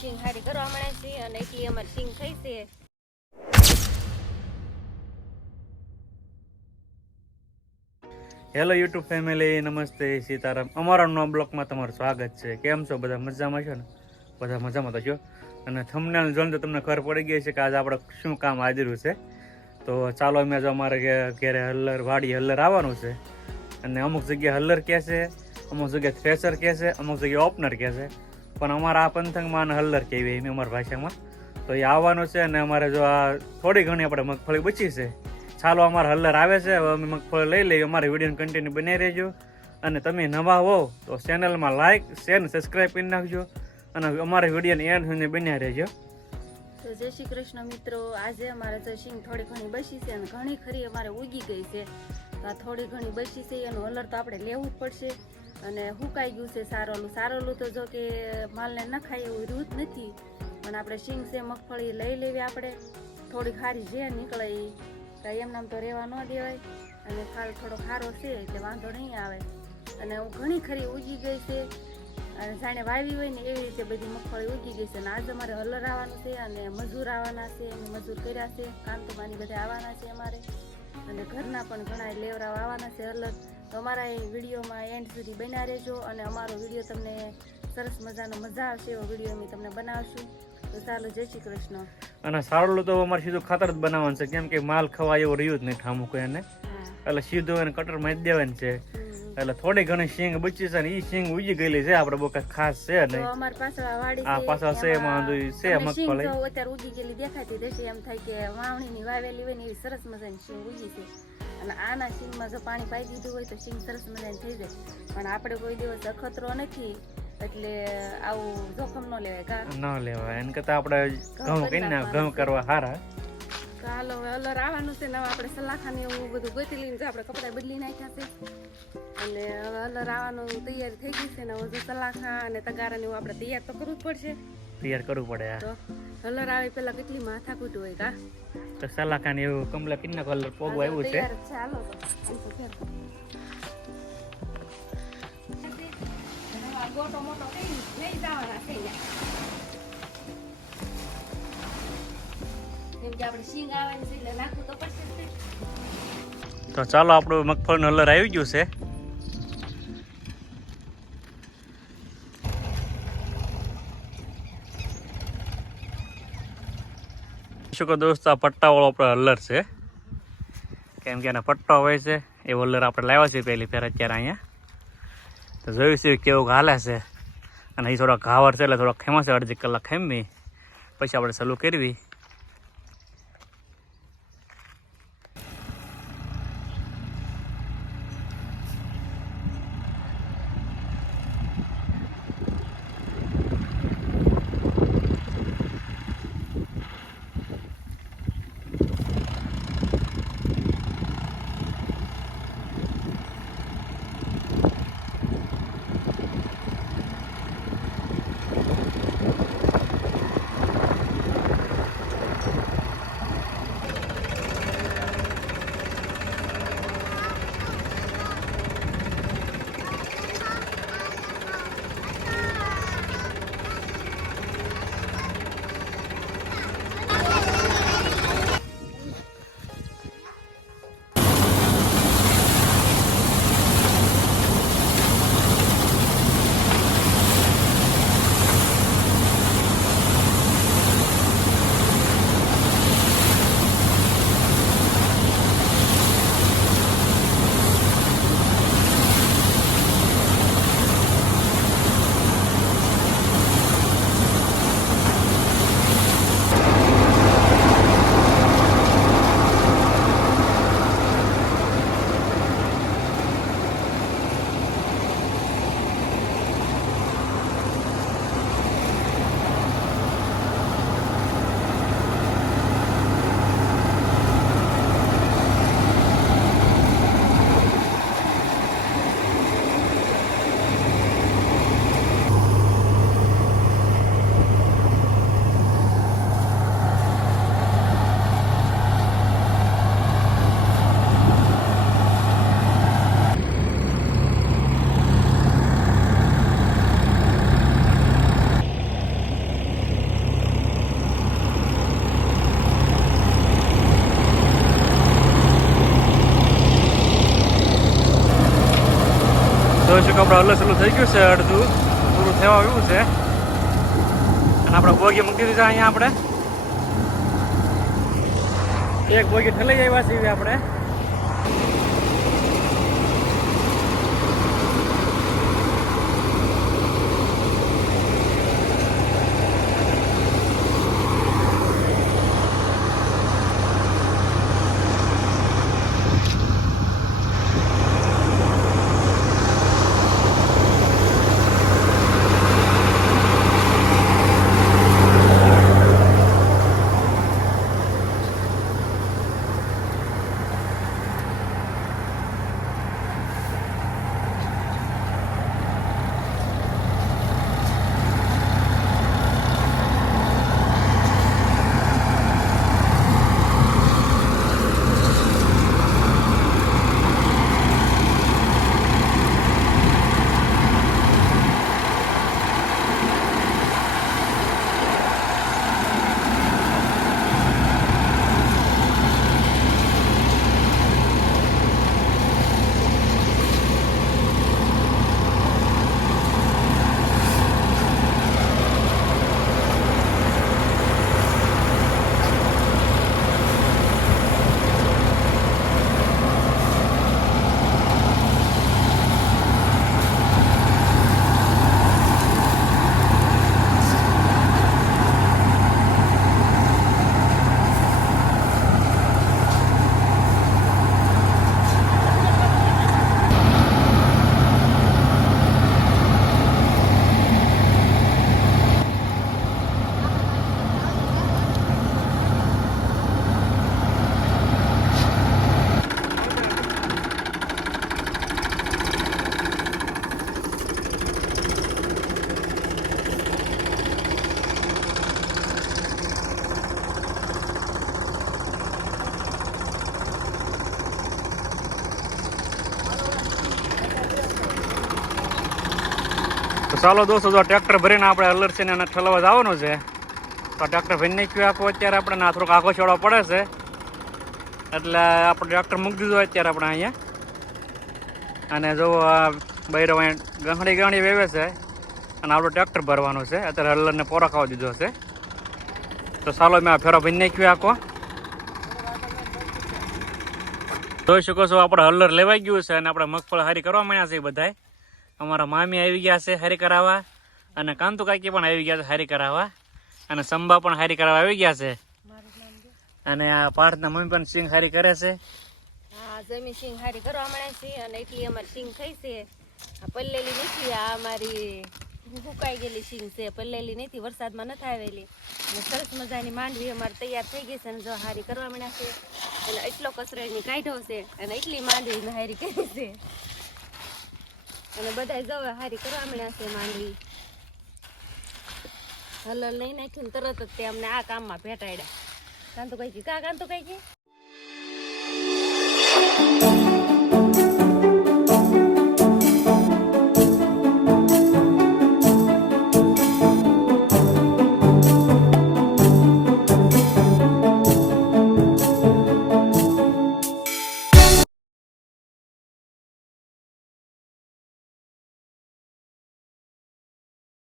સિંગ હારી કરવા મળે છે અને એટલી અમારી સિંગ થઈ છે. હેલો યુટ્યુબ ફેમિલી, નમસ્તે, સીતારામ. અમારા નવા બ્લોગમાં તમારું સ્વાગત છે. કેમ છો બધા? મજામાં છો ને? બધા મજામાં તો છો. અને થંબનેલ જોઈને તો તમને ખબર પડી ગઈ છે કે આજે આપણે શું કામ હાજરું છે. તો ચાલો અમે જો અમારે ઘરે હલ્લર વાડી હલ્લર આવવાનું છે. અને અમુક જગ્યાએ હલ્લર કહે છે, અમુક જગ્યાએ થ્રેસર કહે છે, અમુક જગ્યાએ ઓપનર કહે છે. પણ અમારા આ પંથકમાં હલ્લર કહેવાય એમ અમારી ભાષામાં. તો એ આવવાનું છે અને અમારે જો આ થોડી ઘણી આપણે મગફળી બચી છે. ચાલો અમારા હલ્લર આવે છે, હવે અમે મગફળી લઈ લઈએ. અમારી વિડીયોને કન્ટિન્યુ બનાવી રહેજો. અને તમે નવા હો તો ચેનલમાં લાઇક શેર અને સબસ્ક્રાઈબ કરી નાખજો. અને અમારી વિડીયોને એન્ડ સુધી બન્યા રહેજો. તો જય શ્રી કૃષ્ણ મિત્રો. આજે અમારે તો સિંગ થોડી ઘણી બચી છે અને ઘણી ખરી અમારે ઉગી ગઈ છે. તો આ થોડી ઘણી બચી છે એનું હલર તો આપણે લેવું જ પડશે. અને હુકાઈ ગયું છે સારોલું તો જો કે માલને ન ખાય એવું રહ્યું જ નથી. પણ આપણે સિંગ છે મગફળી લઈ લેવી આપણે. થોડી ખારી જે નીકળે એ કાંઈ એમ નામ તો રહેવા ન દેવાય. અને ફાલ થોડો ખારો છે એટલે વાંધો નહીં આવે. અને હું ઘણી ખરી ઉગી ગઈ છે અને જાણે વાવી હોય ને એવી રીતે બધી મગફળી ઉગી ગઈ છે. અને આજે અમારે હલર આવવાનું છે અને મજૂર આવવાના છે. અમે મજૂર કર્યા છે, કાંતોમાની બધા આવવાના છે અમારે. અને ઘરના પણ ઘણા લેવરાવ આવવાના છે હલર. તો અમારા એ વિડીયોમાં એન્ડ સુધી બન્યા રહેજો. અને અમારો વિડીયો તમને સરસ મજાનો મજા આવશે એવો વિડીયો અમે તમને બનાવશું. તો ચાલો, જય શ્રી કૃષ્ણ. અને સારોલું તો અમારે સીધું ખાતર જ બનાવવાનું છે, કેમ કે માલ ખવાય એવું રહ્યું જ નહીં ઠામું કોઈ એને. એટલે સીધું એને કટરમાં જ દેવાનું છે. એટલે થોડી ઘણી સિંગ બચી છે ને એ સિંગ ઉગી ગયેલી છે. આપણે બહુ કઈ ખાસ છે નહીં. અમારી પાછળ વાડી આ પાછળ છે એમાં છે મગફળી. અત્યારે ઉગી ગયેલી દેખાતી રહેશે. એમ થાય કે વાવણીની વાવેલી હોય ને એવી સરસ મજાની સિંગ ઉગી છે. અને આના સિંગમાં જો પાણી પાઈ દીધું હોય તો સિંગ સરસ મજાની થઈ જાય. પણ આપણે કોઈ દિવસ અખતરો નથી એટલે આવું જોખમ ન લેવાય કા ન લેવાય. એને કરતા આપણે ઘઉં કરીને ઘઉં કરવા સારા. હાલો, હવે હલર આવવાનું છે ને હવે આપણે સલાખાને એવું બધું ગોતી લઈને આપણે કપડાં બદલી નાખ્યા છે. અને હવે હલર આવવાનું તૈયારી થઈ ગઈ છે ને હવે સલાખા અને તગારાને એવું આપણે તૈયાર તો કરવું જ પડશે. તૈયાર કરવું પડે. તો હલર આવે પેલા કેટલી માથાકૂટ હોય કા. તો સલાખાને એવું કમલા કિન્ના કલર પોગવા આવ્યું છે. હાલો તો ગોટો મોટો કઈ લઈ જવાના છે એમ કે આપણે સિંગ આવવાની છે એટલે નાખવું તો પડશે જ. તો ચાલો, આપણું મગફળીનું હલર આવી ગયું છે. શું કહો દોસ્તો, આ પટ્ટાવાળો આપણો હલર છે. કેમ કે એના પટ્ટો હોય છે એ હલર આપણે લાવ્યા છીએ પહેલી ફેર અત્યારે અહીંયા. તો જોયું છે કેવું હાલે છે. અને એ થોડોક ઘાવર છે એટલે થોડોક ખેમા છે. અડધી કલાક ખેમવી પછી આપણે ચાલુ કરવી. જોઈ શકો આપણે હલસલું થઈ ગયું છે, અડધું પૂરું થવા આવ્યું છે. અને આપણે બોગી મૂકી દીધા અહીંયા. આપણે એક બોગી ઠલાઈ આવ્યા છીએ આપણે. તો ચાલો દોસ્તો, જો ટ્રેક્ટર ભરીને આપણે હલર છે ને એને ઠલવા જવાનું છે. તો ટ્રેક્ટર ભરીને ક્યું આખું અત્યારે આપણે ના થોડોક આખો છોડવો પડે છે, એટલે આપણે ટ્રેક્ટર મૂકી દીધું અત્યારે આપણે અહીંયા. અને જો આ બૈરો ગહણી વેવે છે અને આપણું ટ્રેક્ટર ભરવાનું છે. અત્યારે હલરને પોરો ખાવા દીધો છે. તો ચાલો મેં આ ફેરો ભરીને ક્યું આખો. જોઈ શકો છો આપણે હલર લેવાઈ ગયું છે અને આપણે મગફળી હારી કરવા માંડ્યા છે બધાય. અમારા મામી આવી ગયા છે હારી કરાવવા, અને કાંતુ કાકી પણ આવી ગયા છે હારી કરાવવા, અને સંબા પણ હારી કરાવવા આવી ગયા છે. અને આ પાર્થના મમ્મી પણ સિંગ હારી કરે છે. હા, જમી સિંગ હારી કરવા મળે છે અને એટલી અમારી સિંગ થઈ છે. આ પલ્લેલી નથી, આ અમારી સુકાઈ ગયેલી સિંગ છે, પલ્લેલી નથી, વરસાદમાં નથી આવેલી. અને સરસ મજાની માંડવી અમારે તૈયાર થઈ ગઈ છે અને જો હારી કરવા મળ્યા છે. અને એટલો કચરો એની કાઢ્યો છે અને એટલી માંડવી મેં હારી કરી છે. અને બધા જવા હારી કરવા મળ્યા છે માંડવી. હલલ નહીં નાખ્યું તરત જ તે અમને આ કામમાં ભેટાડ્યા. કાંતુ કઈ કા કાંતુ કઈ